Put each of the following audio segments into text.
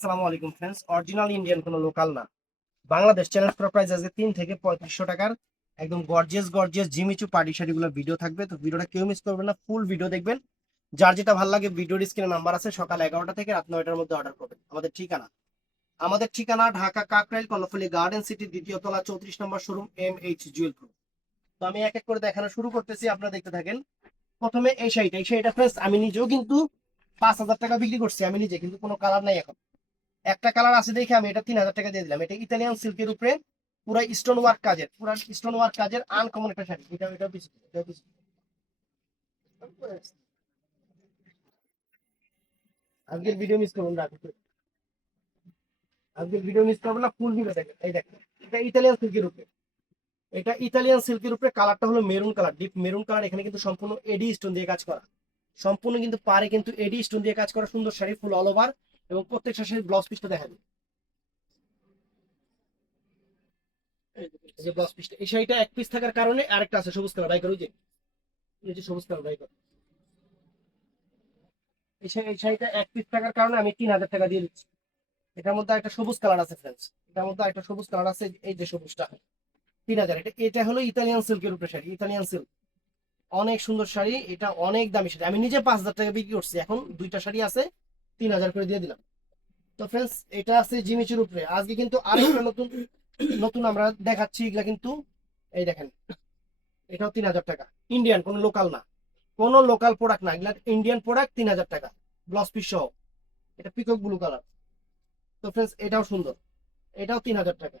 আসসালামু আলাইকুম friends. Original Indian কোনো লোকাল না, বাংলাদেশ চ্যালেঞ্জ করা প্রাইস আজকে 3 থেকে 3500 টাকার একদম গর্জিয়াস গর্জিয়াস জিমিচু পার্টি শাড়িগুলো ভিডিও থাকবে। তো ভিডিওটা কেউ মিস করবেন না, ফুল ভিডিও দেখবেন। যার যেটা ভালো লাগে ভিডিওর স্ক্রিনে নাম্বার আছে, সকাল 11টা থেকে রাত 9টার মধ্যে অর্ডার করবেন। আমাদের ঠিকানা ঢাকা কাকরাইল কর্ণফুলী গার্ডেন সিটি, দ্বিতীয় তলা, 34 নম্বর শোরুম, MH জুয়েল গ্রুপ। তো আমি এক এক করে দেখানো শুরু করতেছি, আপনারা দেখতে থাকেন। প্রথমে এই শাড়িটা ফ্রেন্ডস আমি নিজেও কিন্তু 5,000 টাকা বিক্রি করছি, আমি নিজে, কিন্তু কোনো কালার নাই এখন। একটা কালার আছে দেখে আমি এটা 3,000 টাকা দিয়ে দিলাম। এটা ইতালিয়ান সিল্কের উপরে পুরো স্টোন ওয়ার্ক কাজের আনকমন একটা শাড়ি। এটা আজকের ভিডিও মিস করবেন না, ফুল ভিডিও দেখেন। এই দেখেন, এটা ইতালিয়ান সিল্কের উপরে, কালারটা হলো maroon colour, deep maroon colour. এখানে কিন্তু সম্পূর্ণ এডি স্টোন দিয়ে কাজ করা, সম্পূর্ণ কিন্তু পারে কিন্তু এডি স্টোন দিয়ে কাজ করা, সুন্দর শাড়ি, ফুল অল ওভার। এবং প্রত্যেকটা শাড়ির ব্লাউজ পিসটা দেখা যায়। এই যে ব্লাউজ পিসটা, এই শাড়িটা এক পিস থাকার কারণে আরেকটা আছে সবুজ কালার, বাই করো যে, এই যে সবুজ কালার বাই করো। এই শাড়িটা এক পিস থাকার কারণে আমি 3,000 টাকা দিয়ে দিচ্ছি। এটার মধ্যে একটা সবুজ কালার আছে ফ্রেন্ডস, এটার মধ্যে একটা সবুজ কালার আছে, এই যে সবুজটা, 3,000। এটা এটা হলো ইতালিয়ান সিল্কের উপরে শাড়ি, ইতালিয়ান সিল্ক, অনেক সুন্দর শাড়ি। এটা অনেক দামি শাড়ি, আমি নিজে 5,000 টাকা বিক্রি করছি, এখন দুইটা শাড়ি আছে, 3,000 করে দিয়ে দিলাম। তো ফ্রেন্ডস, এটা আছে জিমিচুর উপরে। আজকে কিন্তু আরেকটা নতুন নতুন আমরা দেখাচ্ছি, এগুলা কিন্তু এই দেখেন, এটাও 3,000 টাকা। ইন্ডিয়ান, কোনো লোকাল না, কোনো লোকাল প্রোডাক্ট না, এগুলা ইন্ডিয়ান প্রোডাক্ট, 3,000 টাকা ব্লাউজ পিস সহ। এটা পিকক ব্লু কালার। তো ফ্রেন্ডস, এটাও সুন্দর, এটাও 3,000 টাকা,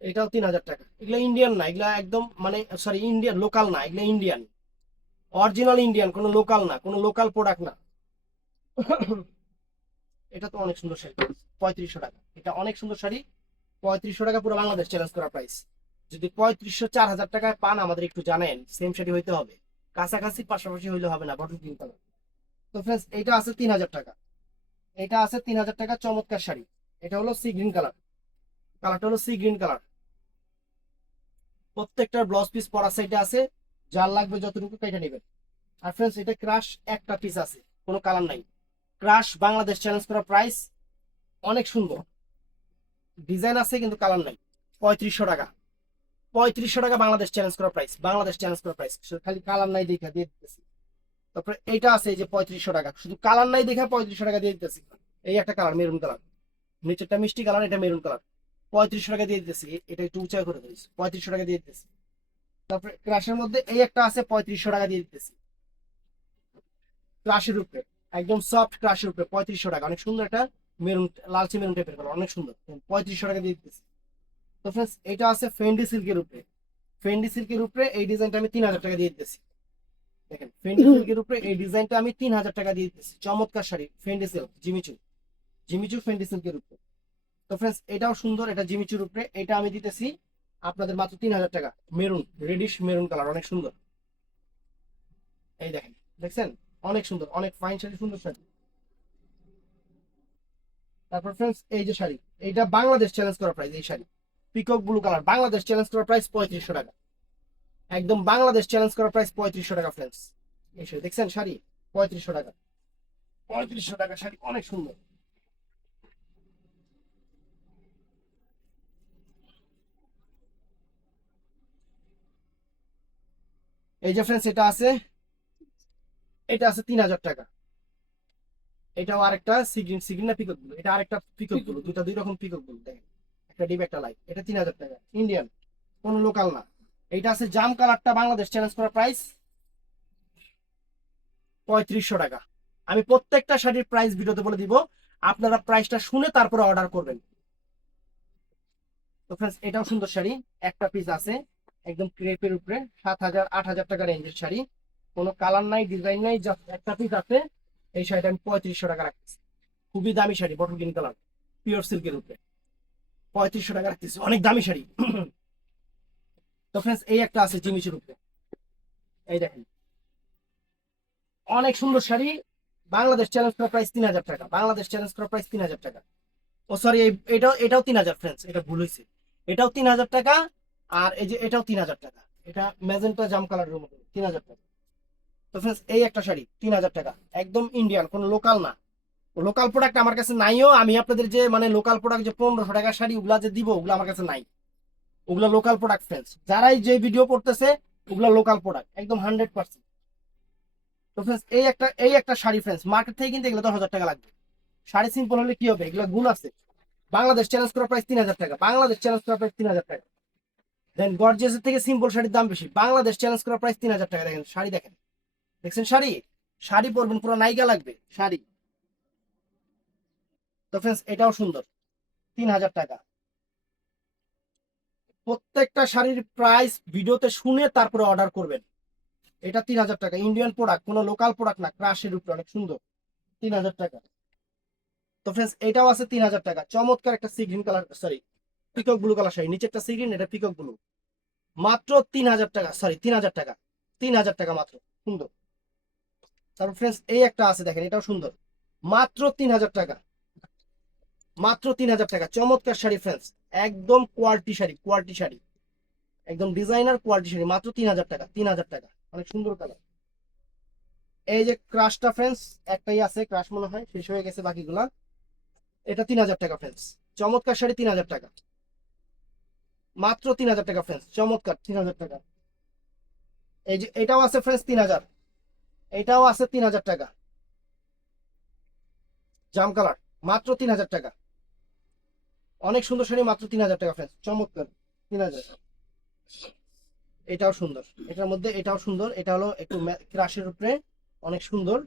এটাও 3,000 টাকা। এগুলা ইন্ডিয়ান না, এগুলা একদম মানে সরি ইন্ডিয়ান, লোকাল না, এগুলা ইন্ডিয়ান, অরিজিনাল ইন্ডিয়ান, কোনো লোকাল না, কোনো লোকাল প্রোডাক্ট না। এটা তো অনেক সুন্দর শাড়ি, 3500 টাকা। এটা অনেক সুন্দর শাড়ি, 3500 টাকা, পুরো বাংলাদেশ চ্যালেঞ্জ করা প্রাইস। যদি 3500 4,000 টাকায় পান, আমাদের একটু জানেন, সেম শাড়ি হইতে হবে, কাছাকাছি পাশাপাশি হইলে হবে না, বটল কিনতে হবে। তো ফ্রেন্ডস, এটা আছে 3,000 টাকা, এটা আছে 3,000 টাকা, চমৎকার শাড়ি। এটা হলো সি গ্রিন কালার, কালারটা হলো সি গ্রিন কালার। প্রত্যেকটার ব্লাউজ পিস পরা সাইডে আছে, যার লাগবে যতটুকু কেটে নেবেন। আর ফ্রেন্ডস, এটা ক্রাশ একটা পিস আছে, কোনো কালার নাই। ক্রাশ বাংলাদেশ চ্যালেঞ্জ করা প্রাইস, অনেক সুন্দর ডিজাইন আছে কিন্তু কালার নাই। 3500 টাকা, 3500 টাকা বাংলাদেশ চ্যালেঞ্জ করা প্রাইস, বাংলাদেশ চ্যালেঞ্জ করা প্রাইস, খালি কালার নাই দেখা দিয়ে দিতেছি। তারপরে এইটা আছে এই যে 3500 টাকা, শুধু কালার নাই দেখা 3500 টাকা দিয়ে দিতেছি। এই একটা কালার মেরুন কালার, নিচেরটা মিষ্টি কালার, এটা মেরুন কালার, 3500 টাকা দিয়ে দিতেছি। এটা একটু উঁচা করে দিয়েছি, 3500 টাকা দিয়ে দিতেছি। তারপরে ক্রাশের মধ্যে এই একটা আছে, 3500 টাকা দিয়ে দিতেছি। ক্রাশের উপরে, একদম সফট ক্রাশের উপরে 3500 টাকা, অনেক সুন্দর একটা মেরুন, লালচে মেরুন টাইপের কালার, অনেক সুন্দর, 3500 টাকা দিয়ে দিতেছি। তো ফ্রেন্ডস, এটা আছে ফেন্ডি সিল্কের উপরে, ফেন্ডি সিল্কের উপরে এই ডিজাইনটা আমি 3,000 টাকা দিয়ে দিতেছি। দেখেন, ফেন্ডি সিল্কের উপরে এই ডিজাইনটা আমি 3,000 টাকা দিয়ে দিতেছি। চমৎকার sari, Fendi silk, Jimmy Choo, Jimmy Choo Fendi সিল্কের উপরে। তো ফ্রেন্ডস, এটাও সুন্দর, এটা জিমিচুর উপরে, এটা আমি দিতেছি আপনাদের মাত্র 3,000 টাকা। মেরুন, রেডিশ মেরুন কালার, অনেক সুন্দর। এই দেখেন, দেখছেন, অনেক সুন্দর, অনেক ফাইন শাড়ি, সুন্দর শাড়ি। তারপর ফ্রেন্ডস, এই যে শাড়ি, এইটা বাংলাদেশ চ্যালেঞ্জ করা প্রাইস, এই sari peacock blue colour, Bangladesh challenge করা প্রাইস 3500 টাকা, একদম বাংলাদেশ চ্যালেঞ্জ করা প্রাইস 3500 টাকা ফ্রেন্ডস। এই শাড়ি দেখছেন, শাড়ি 3500 টাকা, 3500 টাকা শাড়ি, অনেক সুন্দর। এই যে ফ্রেন্ডস, এটা আছে 3,000 টাকা। এটাও আরেকটা সিগ্রিন, সিগ্রিন না পিকক ব্লু, এটা আরেকটা পিকক ব্লু, দুটা দুই রকম পিকক ব্লু দেখেন, একটা ডিপ একটা লাইট। এটা 3,000 টাকা, ইন্ডিয়ান, কোন লোকাল না। এটা আছে জাম কালারটা, বাংলাদেশ চ্যালেঞ্জ করা প্রাইস 3500 টাকা। আমি প্রত্যেকটা শাড়ির প্রাইস ভিডিওতে বলে দিব, আপনারা প্রাইসটা শুনে তারপরে অর্ডার করবেন। তো ফ্রেন্ডস, এটাও সুন্দর শাড়ি, একটা পিস আছে, একদম ক্রেপের উপরে, 7,000 8,000 টাকা রেঞ্জের শাড়ি, কোনো কালার নাই, ডিজাইন নাই, জাস্ট একটা পিস আছে। এই শাড়িটা আমি 3500 টাকা রাখতেছি, খুবই দামি sari, bottle green colour, pure সিল্কের উপরে, 3500 টাকা রাখতেছি, অনেক দামি শাড়ি। তো ফ্রেন্ডস, এই একটা আছে জিমিচুর উপরে, এই দেখেন, অনেক সুন্দর শাড়ি। বাংলাদেশ চ্যালেঞ্জ করা প্রাইস 3,000 টাকা, বাংলাদেশ চ্যালেঞ্জ করা প্রাইস 3,000 টাকা। ও সরি, এটাও 3,000 ফ্রেন্ডস, এটা ভুল হয়েছে, এটাও 3,000 টাকা। আর এই যে এটাও 3,000 টাকা, এটা ম্যাজেন্টা জাম কালারের মতো, 3,000 টাকা। তো ফ্রেন্ডস, এই একটা শাড়ি 3,000 টাকা, একদম ইন্ডিয়ান, কোনো লোকাল না, লোকাল প্রোডাক্ট আমার কাছে নাইও, আমি আপনাদের যে মানে লোকাল প্রোডাক্ট যে 1500 টাকা শাড়ি ওগুলা যে দিব ওগুলো আমার কাছে নাই। ওগুলো লোকাল প্রোডাক্ট ফ্রেন্ডস, যারাই যে ভিডিও করতেছে ওগুলো লোকাল প্রোডাক্ট একদম 100%। তো ফ্রেন্ডস এই একটা শাড়ি ফ্রেন্ডস মার্কেট থেকে কিনতে গেলে 10,000 টাকা লাগবে। শাড়ি সিম্পল হলে কি হবে, এগুলো গুণ আছে। বাংলাদেশ চ্যালেঞ্জ করা প্রাইস 3,000 টাকা, বাংলাদেশ চ্যালেঞ্জ করা প্রাইস 3,000 টাকা। দেন গর্জিয়াসের থেকে সিম্পল শাড়ির দাম বেশি, বাংলাদেশ চ্যালেঞ্জ করা প্রাইস 3,000 টাকা। দেখেন শাড়ি, দেখেন দেখছেন শাড়ি, শাড়ি পরবেন পুরো নায়িকা লাগবে শাড়ি। তো ফ্রেন্ডস এটাও সুন্দর, 3,000 টাকা। প্রত্যেকটা শাড়ির প্রাইস ভিডিওতে শুনে তারপরে অর্ডার করবেন। এটা 3,000 টাকা, ইন্ডিয়ান প্রোডাক্ট, কোনো লোকাল প্রোডাক্ট না, ক্রাশের উপরে অনেক সুন্দর, 3,000 টাকা। তো ফ্রেন্ডস এটাও আছে 3,000 টাকা, চমৎকার একটা sea green colour, sorry peacock blue colour sari, নিচেরটা সি গ্রিন, এটা পিকক ব্লু, মাত্র 3,000 টাকা, সরি 3,000 টাকা, 3,000 টাকা মাত্র, সুন্দর। তারপর ফ্রেন্ডস এই একটা আছে দেখেন, এটাও সুন্দর, মাত্র 3,000 টাকা, মাত্র 3,000 টাকা, চমৎকার শাড়ি ফ্রেন্ডস, একদম কোয়ালিটি শাড়ি, কোয়ালিটি শাড়ি, একদম ডিজাইনার কোয়ালিটি শাড়ি, মাত্র 3,000 টাকা, 3,000 টাকা, অনেক সুন্দর কালার। এই যে ক্রাশটা ফ্রেন্ডস একটাই আছে, ক্রাশ মনে হয় শেষ হয়ে গেছে বাকিগুলা। এটা 3,000 টাকা ফ্রেন্ডস, চমৎকার শাড়ি, 3,000 টাকা, মাত্র 3,000 টাকা ফ্রেন্ডস, চমৎকার 3,000 টাকা। এই যে এটাও আছে ফ্রেন্ডস 3,000, এটাও আছে 3,000 টাকা, জাম কালার, মাত্র 3,000 টাকা, অনেক সুন্দর শাড়ি, মাত্র 3,000 টাকা ফ্রেন্ডস, চমৎকার 3,000। এটাও সুন্দর, এটার মধ্যে এটাও সুন্দর, এটা হলো একটু ক্রাশের উপরে, অনেক সুন্দর।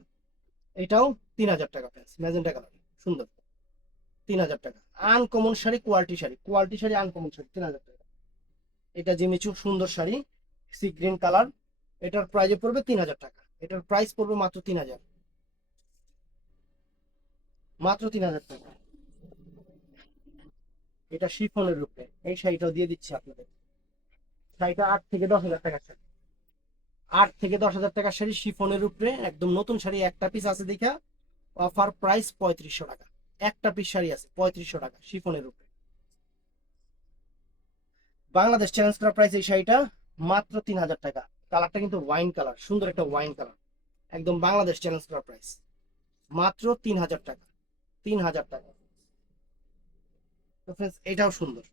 এটাও 3,000 টাকা ফ্রেন্ডস, ম্যাজেন্টা কালার, সুন্দর, 3,000 টাকা। Uncommon sari, quality sari, quality sari, uncommon sari, 3,000 টাকা। এটা জিমিচু সুন্দর শাড়ি, সি গ্রিন কালার, এটার প্রাইস পড়বে 3,000 টাকা, এটার প্রাইস পড়বে মাত্র 3,000, মাত্র 3,000 টাকা। এটা শিফনের রূপে, এই শাড়িটাও দিয়ে দিচ্ছি আপনাদের। শাড়িটা 8 থেকে 10 হাজার টাকা শাড়ি, 8 থেকে 10 হাজার টাকার শাড়ি, শিফনের উপরে একদম নতুন শাড়ি, একটা পিস আছে দেখা, অফার প্রাইস 3,500 টাকা, একটা পিস শাড়ি আছে 3,500 টাকা, শিফনের উপরে। বাংলাদেশ চ্যালেঞ্জ করা প্রাইস এই শাড়িটা মাত্র 3,000 টাকা। কালারটা কিন্তু ওয়াইন কালার, সুন্দর একটা ওয়াইন কালার, একদম বাংলাদেশ চ্যালেঞ্জ করা প্রাইস, মাত্র 3,000 টাকা, 3,000 টাকা। তো ফ্রেন্ডস এটাও সুন্দর,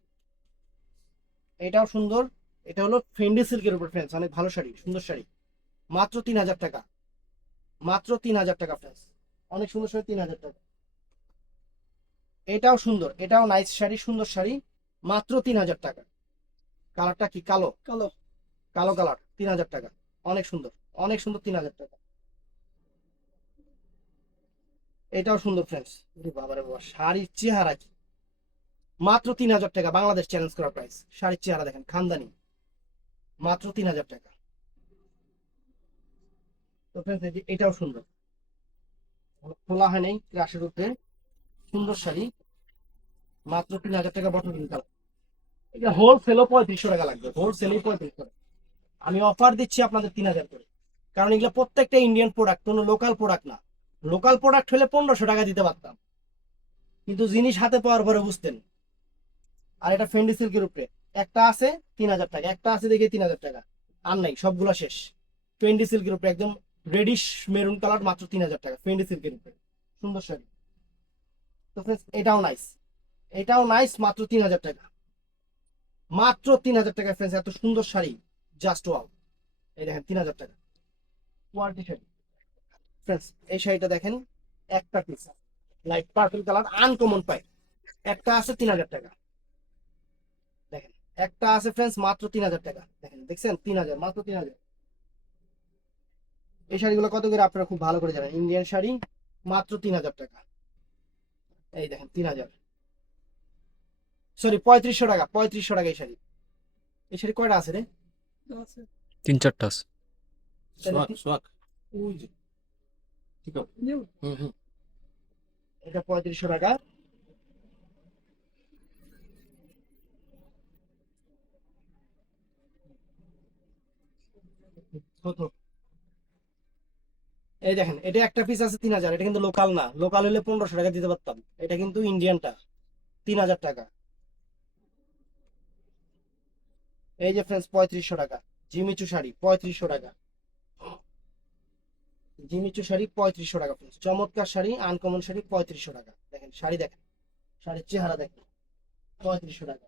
এটাও সুন্দর, এটা হলো ফেন্ডি সিল্কের উপর ফ্রেন্ডস, অনেক ভালো শাড়ি, সুন্দর শাড়ি, মাত্র 3,000 টাকা, মাত্র 3,000 টাকা ফ্রেন্ডস, অনেক সুন্দর শাড়ি, 3,000 টাকা। এটাও সুন্দর, এটাও নাইস শাড়ি, সুন্দর শাড়ি, মাত্র 3,000 টাকা। কালারটা কি কালো, কালো, কালো কালার, 3,000 টাকা, অনেক সুন্দর, অনেক সুন্দর, 3,000 টাকা। এটাও সুন্দর ফ্রেন্ডস, বাবারে বাবা, শাড়ির চেহারা কি, মাত্র 3,000 টাকা, বাংলাদেশ চ্যালেঞ্জ করা প্রাইস। শাড়ির চেহারা দেখেন, খানদানি, মাত্র 3,000 টাকা। তো ফ্রেন্ডস এটাও সুন্দর, খোলা হয় নাই, ক্রাশের উপরে, সুন্দর শাড়ি, মাত্র 3,000 টাকা, বটল গ্রিন কালার। এটা হোলসেলও 3,500 টাকা লাগবে, হোলসেলই 3500 টাকা, আমি অফার দিচ্ছি আপনাদের 3,000 করে। কারণ এগুলো প্রত্যেকটা ইন্ডিয়ান প্রোডাক্ট, কোনো লোকাল প্রোডাক্ট না। লোকাল প্রোডাক্ট হলে 1,500 টাকা দিতে পারতাম, কিন্তু জিনিস হাতে পাওয়ার পরে বুঝতেন। আর এটা ফেন্ডি সিল্কের উপরে, একটা আছে 3,000 টাকা, একটা আছে দেখে 3,000 টাকা, আর নাই, সবগুলো শেষ। ফেন্ডি সিল্কের উপরে একদম রেডিশ মেরুন কালার, মাত্র 3,000 টাকা, ফেন্ডি সিল্কের উপরে, সুন্দর শাড়ি। তো ফ্রেন্ডস এটাও নাইস, এটাও নাইস, মাত্র 3,000 টাকা, মাত্র 3,000 টাকা ফ্রেন্ডস, এত সুন্দর শাড়ি, জাস্ট ওয়াও। এই দেখেন 3,000 টাকা, কোয়ালিটি শাড়ি ফ্রেন্ডস। এই শাড়িটা দেখেন, একটা piece, light purple colour, uncommon পাই, একটা আছে 3,000 টাকা, দেখেন একটা আছে ফ্রেন্ডস, মাত্র 3,000 টাকা, দেখেন দেখছেন, 3,000, মাত্র 3,000। এই শাড়িগুলো কত করে আপনারা খুব ভালো করে জানেন, ইন্ডিয়ান শাড়ি, মাত্র 3,000 টাকা। এই দেখেন 3,000, সরি 3,500 টাকা, 3,500 টাকা এই শাড়ি। এই শাড়ি কয়টা আছে রে, তিন চারটা আছে। সোয়াক সোয়াক, ওই যে ঠিক আছে, হুম হুম, এটা 3,500 টাকা। কত, এই দেখেন এটা একটা পিস আছে 3,000, এটা কিন্তু লোকাল না, লোকাল হলে 1,500 টাকা দিতে পারতাম, এটা কিন্তু ইন্ডিয়ানটা, 3,000 টাকা। এই যে ফ্রেন্ডস 3,500 টাকা, জিমিচু শাড়ি 3,500 টাকা, জিমিচু শাড়ি 3500 টাকা friends। চমৎকার শাড়ি, আনকমন শাড়ি 3500 টাকা। দেখেন শাড়ি, দেখেন শাড়ির চেহারা দেখেন, 3500 টাকা।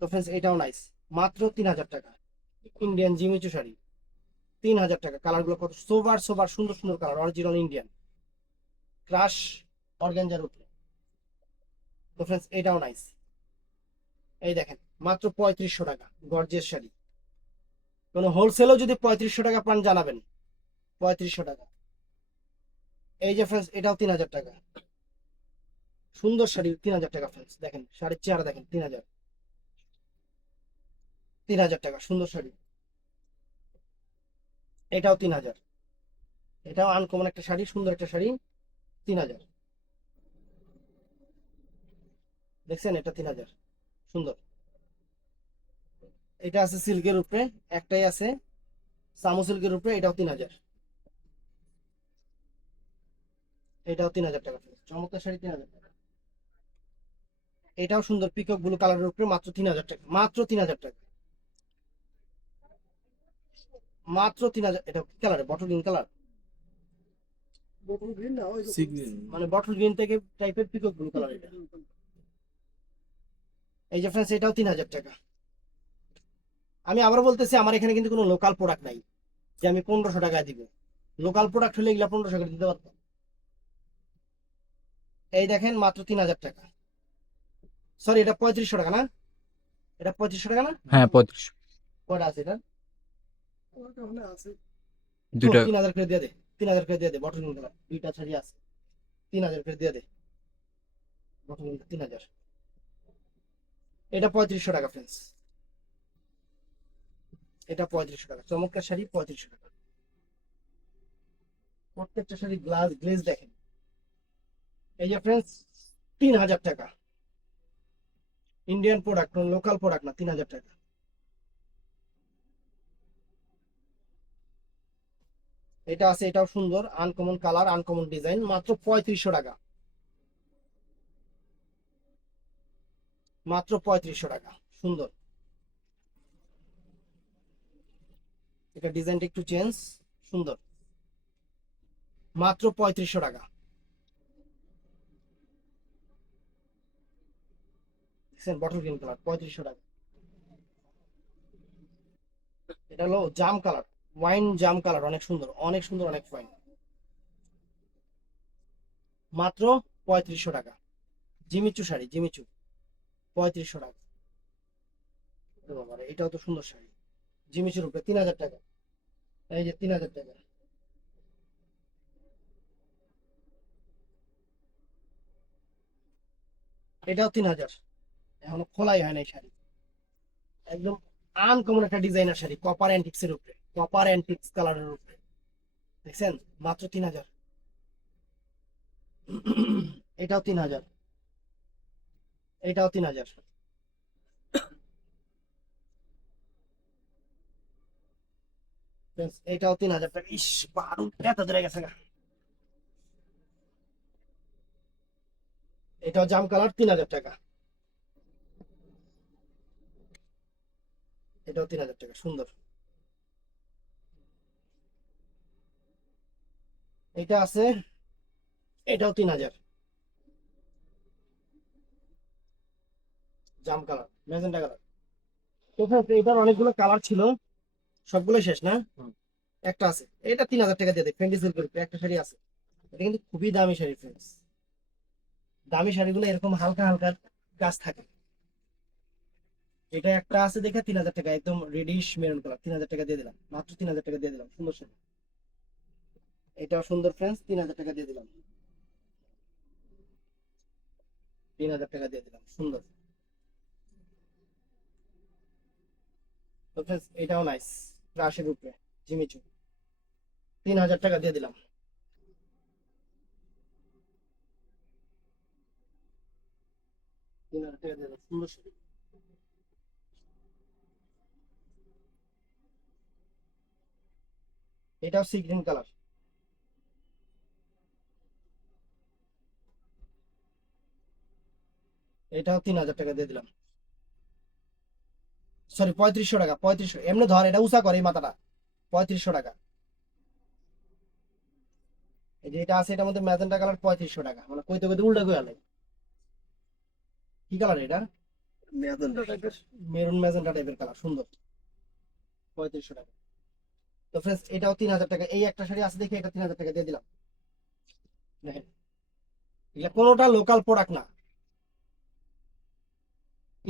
তো ফ্রেন্ডস এটাও নাইস, মাত্র 3000 টাকা। ইন্ডিয়ান জিমিচু শাড়ি 3000 টাকা। কালারগুলো কত সোবার সোবার সুন্দর সুন্দর কালার, অরিজিনাল ইন্ডিয়ান ক্রাশ অর্গানজার উপরে। তো ফ্রেন্ডস এটাও নাইস, এই দেখেন মাত্র 3500 টাকা গর্জিয়াস শাড়ি। কোনো হোলসেলও যদি 3500 টাকা পান জানাবেন, 3500 টাকা। এই যে ফ্রেন্ডস এটাও 3000 টাকা, সুন্দর শাড়ি 3000 টাকা ফ্রেন্ডস। দেখেন শাড়ির চেহারা দেখেন, 3000, 3000 টাকা সুন্দর শাড়ি। এটাও 3000, এটাও আনকমন একটা শাড়ি, সুন্দর একটা শাড়ি, 3000। দেখছেন এটা 3000, সুন্দর। এটা আছে সিল্কের উপরে, একটাই আছে সামু সিল্কের উপরে, এটাও 3000, এটাও 3000 টাকা friends। চমৎকার শাড়ি 3000 টাকা। এটাও সুন্দর পিকক ব্লু কালারের উপরে, মাত্র 3000 টাকা, মাত্র 3000 টাকা, মাত্র 3000। এটা কি colour? Bottle green colour, sea green. মানে বটল গ্রিন থেকে টাইপের পিকক ব্লু কালার এটা। এই যে ফ্রেন্ডস এটাও 3000 টাকা। আমি আবার বলতেছি, আমার এখানে কিন্তু কোনো লোকাল প্রোডাক্ট নাই যে আমি 1500 টাকায় দিব। লোকাল প্রোডাক্ট হলে এগুলা 1500 করে দিতে পারতাম। এই দেখেন মাত্র 3000 টাকা। সরি, এটা 3500 টাকা না? এটা 3500 টাকা না? হ্যাঁ 3500। কয়টা আছে এটা? দুইটা। 3000 করে দিয়ে দে, 3000 করে দিয়ে দে। বটল গ্রিন কালার দুইটা শাড়ি আছে, 3000 করে দিয়ে দে। বটল গ্রিন 3000, এটা 3500 টাকা ফ্রেন্ডস। এটা 3500 টাকা, চমৎকার শাড়ি 3500 টাকা। প্রত্যেকটা শাড়ি গ্লেজ দেখেন। এই যে ফ্রেন্ডস 3000 টাকা, ইন্ডিয়ান প্রোডাক্ট, লোকাল প্রোডাক্ট না, 3000 টাকা। এটা আছে, এটাও সুন্দর, আনকমন কালার, আনকমন ডিজাইন, মাত্র 3500 টাকা, মাত্র 3500 টাকা, সুন্দর। এটা ডিজাইনটা একটু চেঞ্জ, সুন্দর, মাত্র 3500 টাকা। দেখছেন বটল গ্রিন কালার 3500 টাকা। এটা হলো জাম কালার, ওয়াইন জাম কালার, অনেক সুন্দর, অনেক সুন্দর, অনেক ফাইন, মাত্র 3500 টাকা। জিমিচু শাড়ি, জিমিচু 3500 টাকা। ও বাবারে, এটাও তো সুন্দর শাড়ি, জিমিচুর উপরে 3000 টাকা। এই যে 3000 টাকা। এটাও 3000, এখনো খোলাই হয় না এই শাড়ি। একদম আনকমন একটা ডিজাইনার শাড়ি, কপার অ্যান্টিক্স এর উপরে, কপার অ্যান্টিক্স কালারের উপরে। দেখছেন মাত্র 3000। এটাও 3000, এটাও 3000। এটাও 3000 টাকা। ইস, বারো এত ধরে গেছে গা। এটাও জাম কালার, 3000 টাকা। এটাও 3000 টাকা, সুন্দর। এটা আছে, এটাও 3000, জাম কালার, ম্যাজেন্টা কালার। তো friends, এটার অনেকগুলো কালার ছিল, সবগুলো শেষ না? একটা আছে, এটা 3000 টাকা দিয়ে দেয়, ফেন্ডি সিল্কের উপরে একটা শাড়ি আছে। এটা কিন্তু খুবই দামি শাড়ি ফ্রেন্ডস। দামি শাড়িগুলো এরকম হালকা হালকা কাজ থাকে। এটা একটা আছে দেখে 3000 টাকা, একদম রেডিশ মেরুন কালার, 3000 টাকা দিয়ে দিলাম, মাত্র 3000 টাকা দিয়ে দিলাম, সুন্দর শাড়ি। এটাও সুন্দর ফ্রেন্ডস, 3000 টাকা দিয়ে দিলাম, 3000 টাকা দিয়ে দিলাম, সুন্দর। তো ফ্রেন্ডস এটাও নাইস, ক্রাশের উপরে জিমিচু, 3000 টাকা দিয়ে দিলাম, 3000 টাকা দিয়ে দিলাম, সুন্দর শাড়ি। এটাও সি গ্রিন কালার, এটাও 3000 টাকা দিয়ে দিলাম। সরি, 3500 টাকা, 3500 এমনি ধর, এটা উঁচা করে এই মাথাটা, 3500 টাকা। এই যে এটা আছে, এটার মধ্যে ম্যাজেন্টা কালার 3500 টাকা, মানে কইতে কইতে উল্টা কই আলাই। কি কালার এটা? মেজেন্টা টাইপের। মেরুন ম্যাজেন্টা টাইপের কালার, সুন্দর, 3500 টাকা। তো ফ্রেন্ডস এটাও 3000 টাকা। এই একটা শাড়ি আছে দেখে এটা 3000 টাকা দিয়ে দিলাম। দেখেন এগুলা কোনোটা লোকাল প্রোডাক্ট না।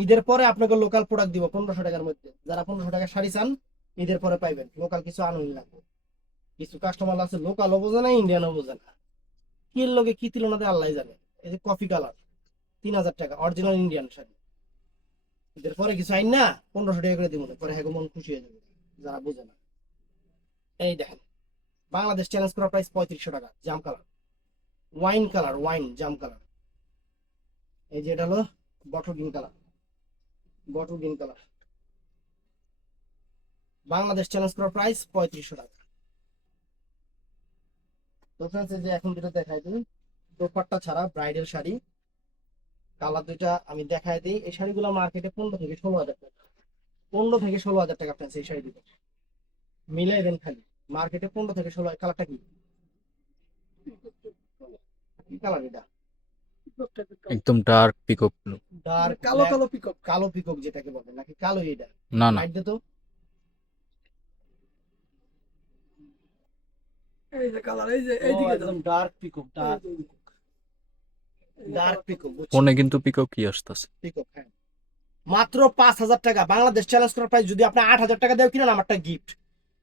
ঈদের পরে আপনাকে লোকাল প্রোডাক্ট দিব 1500 টাকার মধ্যে। যারা 1500 টাকার শাড়ি চান ঈদের পরে পাইবেন। লোকাল কিছু আনুন লাগবে। কিছু কাস্টমার আছে লোকালও বোঝে না, ইন্ডিয়ানও বোঝে না, কি এর লগে কি তুলনাতে আল্লাহ জানে। এই যে কফি কালার 3000 টাকা, অরিজিনাল ইন্ডিয়ান শাড়ি। ঈদের পরে কিছু আইন না 1500 টাকা করে দিব, পরে হ্যাঁ মন খুশি হয়ে যাবে যারা বোঝে না। এই দেখেন বাংলাদেশ চ্যালেঞ্জ করা প্রাইস 3500 টাকা, জাম কালার, ওয়াইন কালার, ওয়াইন জাম কালার। এই যে এটা হলো bottle green colour, bottle green colour, Bangladesh challenge করা প্রাইস 3500 টাকা। তো ফ্রেন্ডস এই যে এখন যেটা দেখাই দিই দোপাট্টা ছাড়া ব্রাইডাল শাড়ি, কালার দুইটা আমি দেখাই দিই। এই শাড়িগুলো মার্কেটে 15 থেকে 16,000 টাকা, 15 থেকে 16,000 টাকা ফ্রেন্ডস। এই শাড়ি দুটো মিলাই দেন খালি, মার্কেটে 15 থেকে 16। কালারটা কি, কি কালার এটা? একদম ডার্ক পিকক ব্লু। ডার্ক কালো কালো পিকক। কালো পিকক যেটাকে বলে, নাকি কালো এটা? না না, লাইট দে তো। এই যে কালার, এই যে ও, এইদিকে একদম dark peacock, dark dark peacock, ফোনে কিন্তু পিককই আসতেছে। পিকক। হ্যাঁ মাত্র 5000 টাকা বাংলাদেশ চ্যালেঞ্জ করার প্রাইস। যদি আপনি 8000 টাকা দেও কিনেন আমারটা গিফট।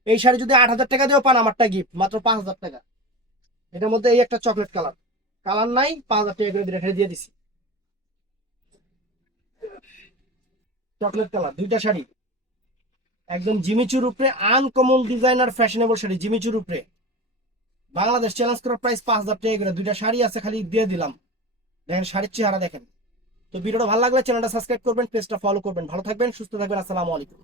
এই শাড়ি যদি 8000 টাকা দিয়েও পান আমারটা গিফট, মাত্র 5000 টাকা। এটার মধ্যে এই একটা চকলেট কালার, কালার নাই, 5000 টাকা করে দিয়ে দিছি। চকলেট কালার দুইটা শাড়ি, একদম জিমিচুর উপরে, আনকমন ডিজাইনার ফ্যাশনেবল শাড়ি জিমিচুর উপরে। বাংলাদেশ চ্যালেঞ্জ করার প্রাইস 5000 টাকা করে। দুইটা শাড়ি আছে খালি দিয়ে দিলাম। দেখেন শাড়ির চেহারা দেখেন। তো ভিডিওটা ভালো লাগলে চ্যানেলটা সাবস্ক্রাইব করবেন, পেজটা ফলো করবেন। ভালো থাকবেন, সুস্থ থাকবেন, আসসালামু আলাইকুম।